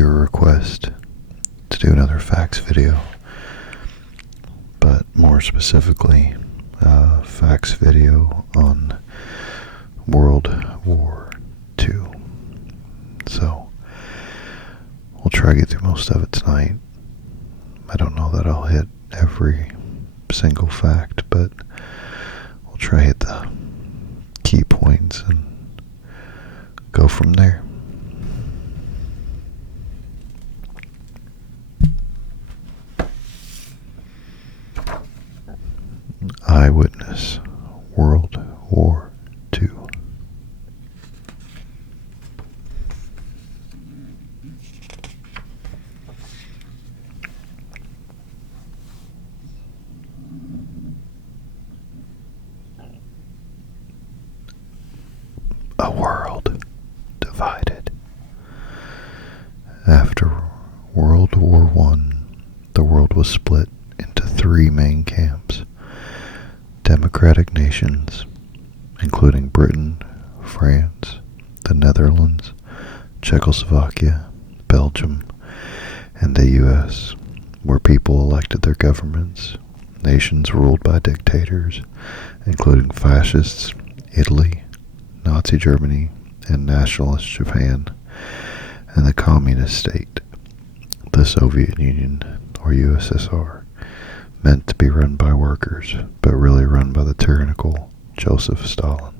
your request to do another facts video, but more specifically, a facts video on World War II. So, we'll try to get through most of it tonight. I don't know that I'll hit every single fact, but we'll try to hit the key points and go from there. Eyewitness, World War II. A world divided. After World War I, the world was split into three main camps. Democratic nations, including Britain, France, the Netherlands, Czechoslovakia, Belgium, and the US, where people elected their governments. Nations ruled by dictators, including fascists, Italy, Nazi Germany, and nationalist Japan, and the communist state, the Soviet Union, or USSR, meant to be run by workers, but really run by the tyrannical Joseph Stalin.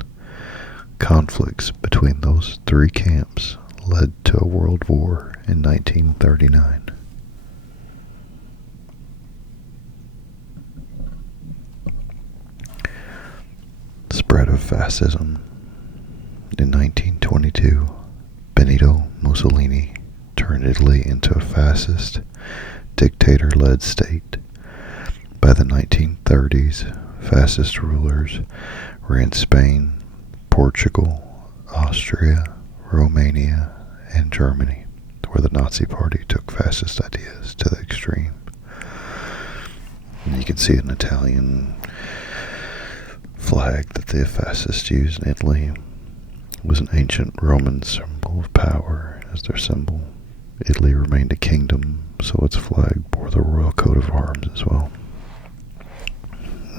Conflicts between those three camps led to a world war in 1939. Spread of fascism. In 1922, Benito Mussolini turned Italy into a fascist, dictator-led state. By the 1930s, fascist rulers ran Spain, Portugal, Austria, Romania, and Germany, where the Nazi Party took fascist ideas to the extreme. And you can see an Italian flag that the fascists used in Italy. It was an ancient Roman symbol of power as their symbol. Italy remained a kingdom, so its flag bore the royal coat of arms as well.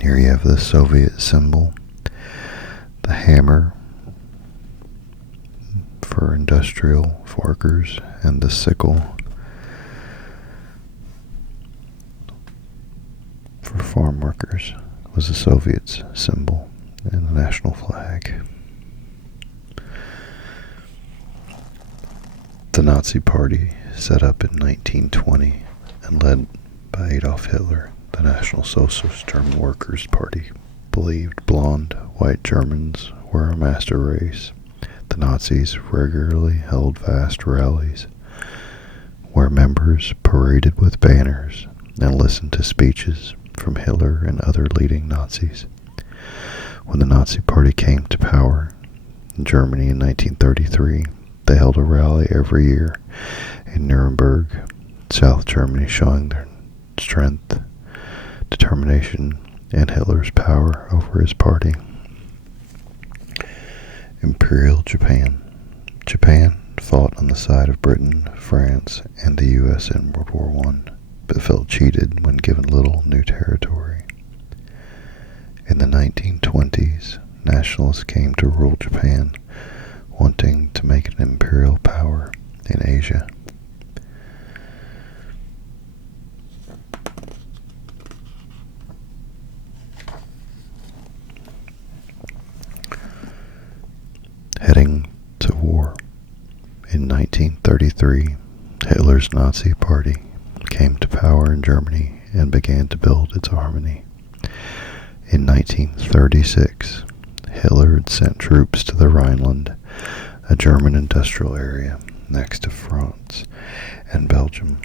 Here you have the Soviet symbol, the hammer for industrial workers, and the sickle for farm workers was the Soviets' symbol and the national flag. The Nazi Party, set up in 1920 and led by Adolf Hitler, the National Socialist German Workers' Party, believed blonde, white Germans were a master race. The Nazis regularly held vast rallies where members paraded with banners and listened to speeches from Hitler and other leading Nazis. When the Nazi Party came to power in Germany in 1933, they held a rally every year in Nuremberg, South Germany, showing their strength, determination, and Hitler's power over his party. Imperial Japan. Japan fought on the side of Britain, France, and the US in World War I, but felt cheated when given little new territory. In the 1920s, nationalists came to rule Japan, wanting to make it an imperial power in Asia. Heading to war. In 1933, Hitler's Nazi Party came to power in Germany and began to build its army. In 1936, Hitler had sent troops to the Rhineland, a German industrial area next to France and Belgium,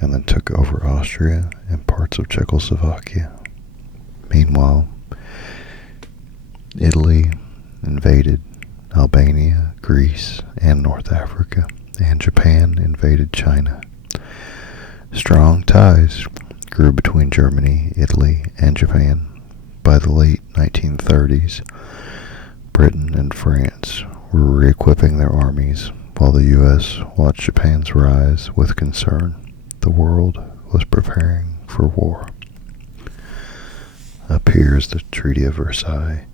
and then took over Austria and parts of Czechoslovakia. Meanwhile, Italy invaded Albania, Greece, and North Africa, and Japan invaded China. Strong ties grew between Germany, Italy, and Japan. By the late 1930s, Britain and France were re-equipping their armies While the U.S. watched Japan's rise with concern, the world was preparing for war. Up here is the Treaty of Versailles.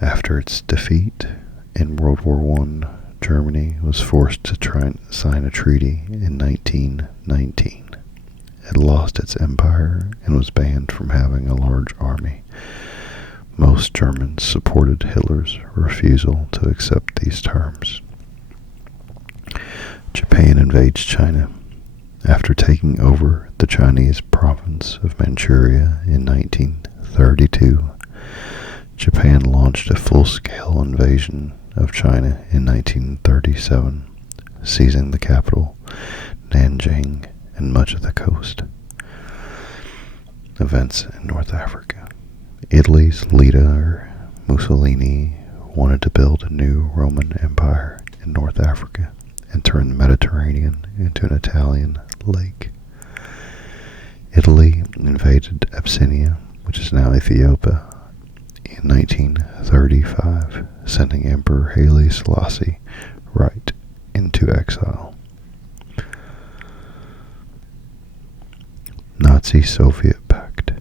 After its defeat in World War I, Germany was forced to try and sign a treaty in 1919. It lost its empire and was banned from having a large army. Most Germans supported Hitler's refusal to accept these terms. Japan invades China. After taking over the Chinese province of Manchuria in 1932, Japan launched a full-scale invasion of China in 1937, seizing the capital, Nanjing, and much of the coast. Events in North Africa. Italy's leader, Mussolini, wanted to build a new Roman Empire in North Africa and turn the Mediterranean into an Italian lake. Italy invaded Abyssinia, which is now Ethiopia, in 1935, sending Emperor Haile Selassie right into exile. Nazi-Soviet Pact.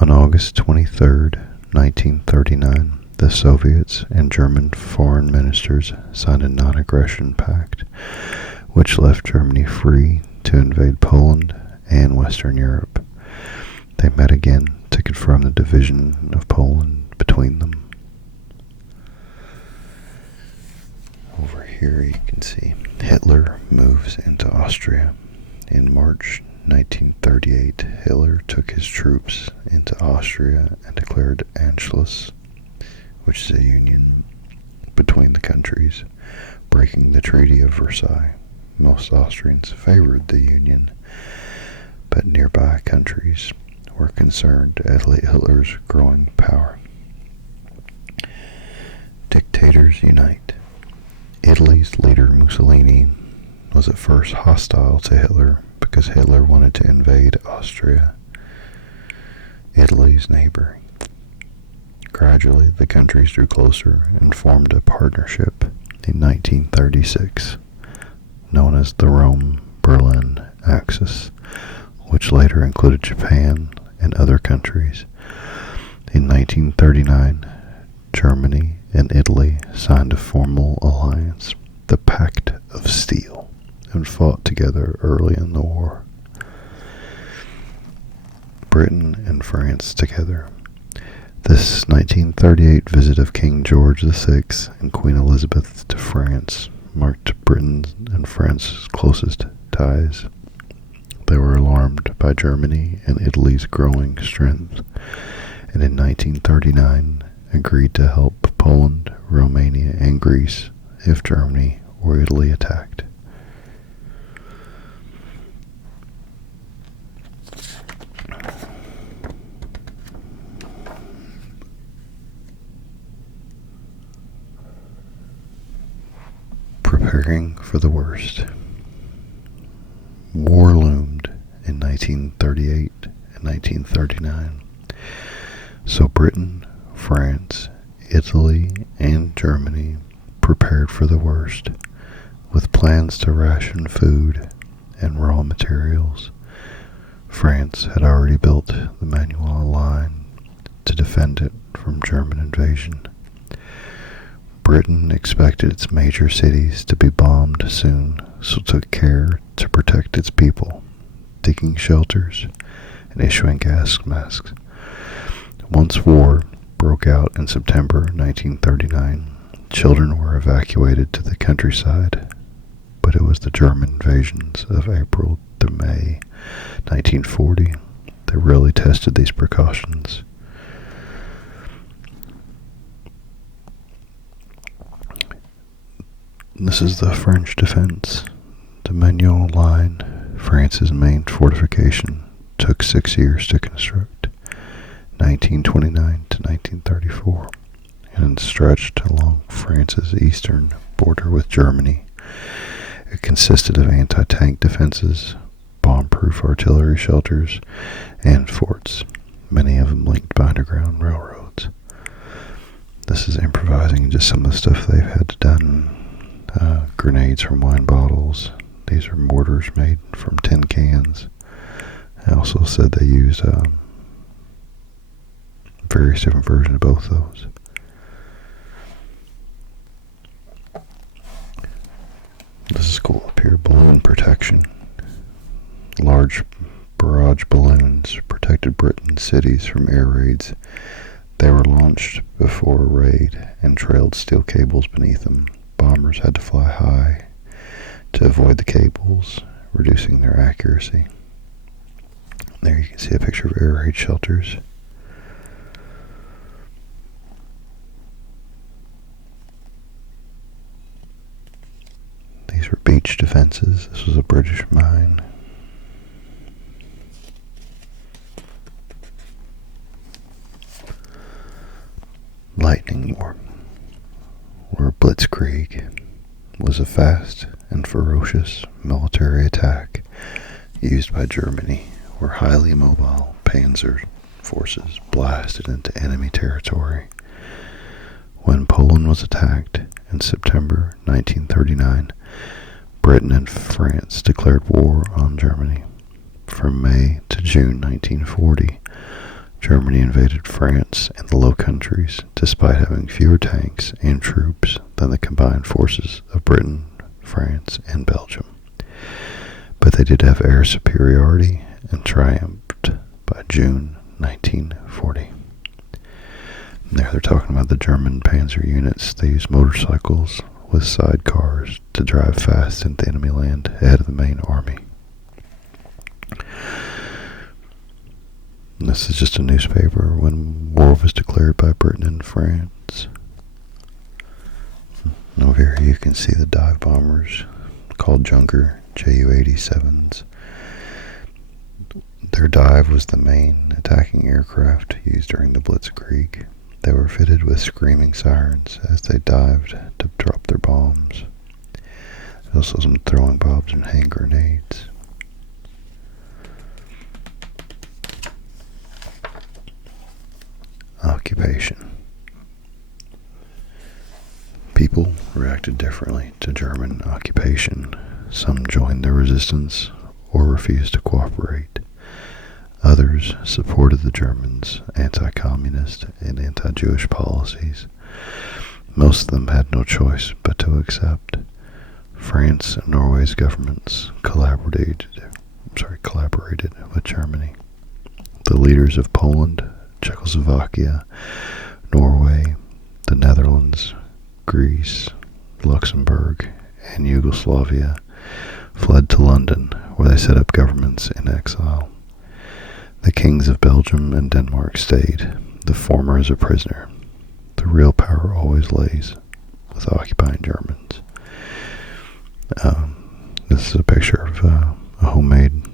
On August 23, 1939, the Soviets and German foreign ministers signed a non-aggression pact, which left Germany free to invade Poland and Western Europe. They met again to confirm the division of Poland between them. Over here you can see Hitler moves into Austria. In March 1938, Hitler took his troops into Austria and declared Anschluss, which is a union between the countries, breaking the Treaty of Versailles. Most Austrians favored the union, but nearby countries were concerned at Hitler's growing power. Dictators unite. Italy's leader Mussolini was at first hostile to Hitler because Hitler wanted to invade Austria, Italy's neighbor. Gradually, the countries drew closer and formed a partnership in 1936, known as the Rome-Berlin Axis, which later included Japan and other countries. In 1939, Germany and Italy signed a formal alliance, the Pact of Steel, and fought together early in the war. Britain and France together. This 1938 visit of King George VI and Queen Elizabeth to France marked Britain's and France's closest ties. They were alarmed by Germany and Italy's growing strength, and in 1939 agreed to help Poland, Romania, and Greece if Germany or Italy attacked. Preparing for the worst. War loomed in 1938 and 1939. So Britain, France, Italy, and Germany prepared for the worst, with plans to ration food and raw materials. France had already built the Manuel line to defend it from German invasion. Britain expected its major cities to be bombed soon, so took care to protect its people, digging shelters and issuing gas masks. Once war broke out in September 1939, children were evacuated to the countryside, but it was the German invasions of April to May 1940 that really tested these precautions. This is the French defense. The Manuel line, France's main fortification, took 6 years to construct, 1929 to 1934, and stretched along France's eastern border with Germany. It consisted of anti-tank defenses, bomb-proof artillery shelters, and forts, many of them linked by underground railroads. This is improvising just some of the stuff they've had done. Grenades from wine bottles. These are mortars made from tin cans. I also said they used various different versions of both those. This is cool up here, balloon protection. Large barrage balloons protected Britain's cities from air raids. They were launched before a raid and trailed steel cables beneath them. Bombers had to fly high to avoid the cables, reducing their accuracy. There you can see a picture of air raid shelters. These were beach defenses. This was a British mine. Lightning War, or Blitzkrieg, was a fast and ferocious military attack used by Germany, where highly mobile panzer forces blasted into enemy territory. When Poland was attacked in September 1939, Britain and France declared war on Germany. From May to June 1940, Germany invaded France and the Low Countries, despite having fewer tanks and troops than the combined forces of Britain, France, and Belgium. But they did have air superiority and triumphed by June 1940. And there they're talking about the German panzer units. They used motorcycles with sidecars to drive fast into enemy land ahead of the main army. And this is just a newspaper when war was declared by Britain and France. And over here you can see the dive bombers called Junker Ju-87s. Their dive was the main attacking aircraft used during the Blitzkrieg. They were fitted with screaming sirens as they dived to drop their bombs. There's also some throwing bombs and hand grenades. Occupation. People reacted differently to German occupation. Some joined the resistance or refused to cooperate. Others supported the Germans' anti-communist and anti-Jewish policies. Most of them had no choice but to accept. France and Norway's governments collaborated with Germany. The leaders of Poland, Czechoslovakia, Norway, the Netherlands, Greece, Luxembourg, and Yugoslavia fled to London, where they set up governments in exile. The kings of Belgium and Denmark stayed, the former as a prisoner. The real power always lays with occupying Germans. This is a picture of a homemade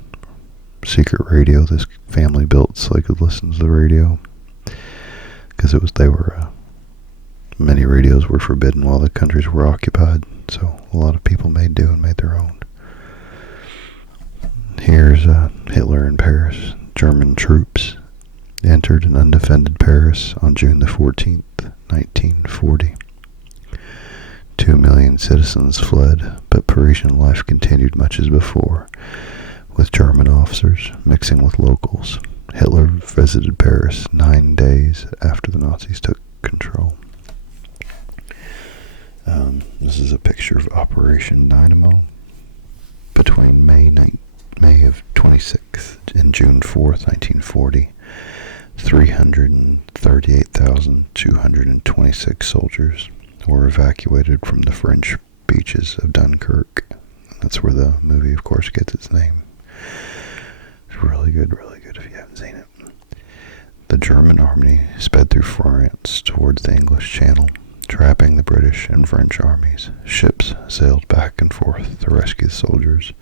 secret radio this family built so they could listen to the radio, because many radios were forbidden while the countries were occupied, so a lot of people made do and made their own. Here's Hitler in Paris. German troops entered an undefended Paris on June the 14th, 1940. 2 million citizens fled, but Parisian life continued much as before, with German officers mixing with locals. Hitler visited Paris 9 days after the Nazis took control. This is a picture of Operation Dynamo between May of 26th and June 4th, 1940. 338,226 soldiers were evacuated from the French beaches of Dunkirk. That's where the movie, of course, gets its name. It's really good if you haven't seen it. The German army sped through France towards the English Channel, trapping the British and French armies. Ships sailed back and forth to rescue the soldiers.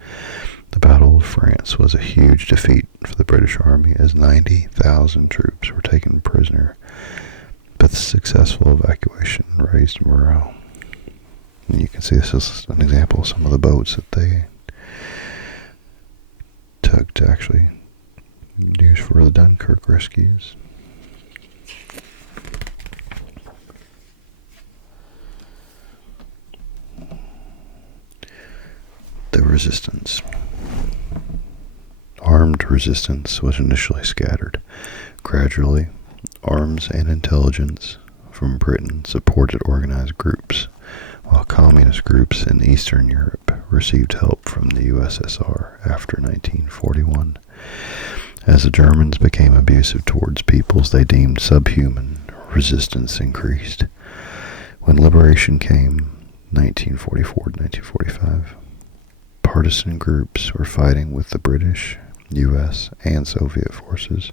The Battle of France was a huge defeat for the British Army, as 90,000 troops were taken prisoner, but the successful evacuation raised morale. And you can see this is an example of some of the boats that they took to actually use for the Dunkirk rescues. resistance. Armed resistance was initially scattered. Gradually, arms and intelligence from Britain supported organized groups, while communist groups in Eastern Europe received help from the USSR after 1941. As the Germans became abusive towards peoples they deemed subhuman, resistance increased. When liberation came, 1944 to 1945, partisan groups were fighting with the British, U.S., and Soviet forces.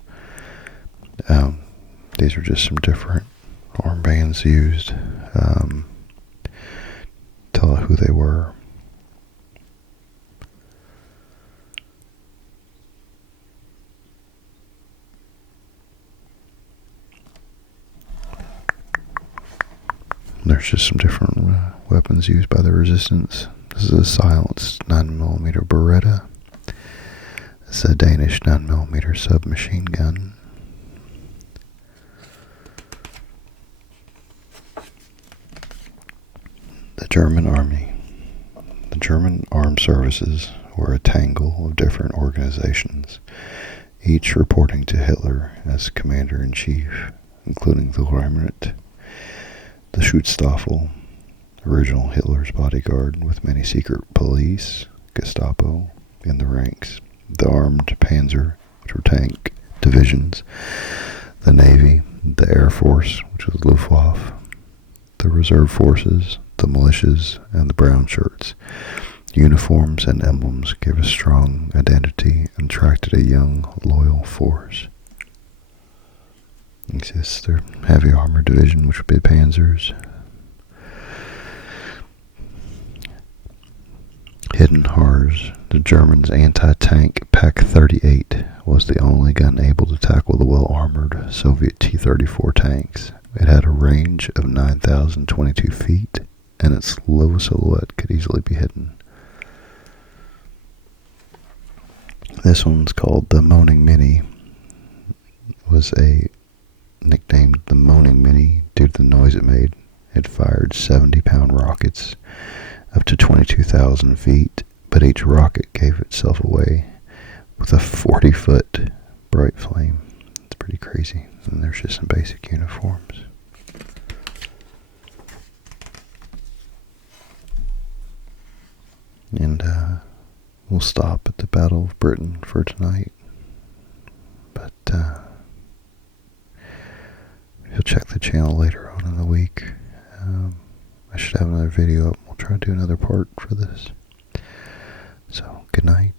These are just some different armbands used. Tell who they were. There's just some different weapons used by the resistance. This is a silenced 9mm Beretta. This is a Danish 9mm submachine gun. The German Army. The German armed services were a tangle of different organizations, each reporting to Hitler as commander-in-chief, including the Reich, the Schutzstaffel, original Hitler's bodyguard with many secret police, Gestapo, in the ranks, the armed Panzer, which were tank divisions, the Navy, the Air Force, which was Luftwaffe, the reserve forces, the militias, and the brown shirts. Uniforms and emblems gave a strong identity and attracted a young, loyal force. Exists their heavy armor division, which would be the Panzers. Hidden horrors. The Germans' anti-tank Pak-38 was the only gun able to tackle the well-armored Soviet T-34 tanks. It had a range of 9,022 feet, and its low silhouette could easily be hidden. This one's called the Moaning Mini. It was nicknamed the Moaning Mini due to the noise it made. It fired 70-pound rockets up to 22,000 feet, but each rocket gave itself away with a 40-foot bright flame. It's pretty crazy. And there's just some basic uniforms. And we'll stop at the Battle of Britain for tonight. But you'll check the channel later on in the week. I should have another video up. We'll try to do another part for this. So, good night.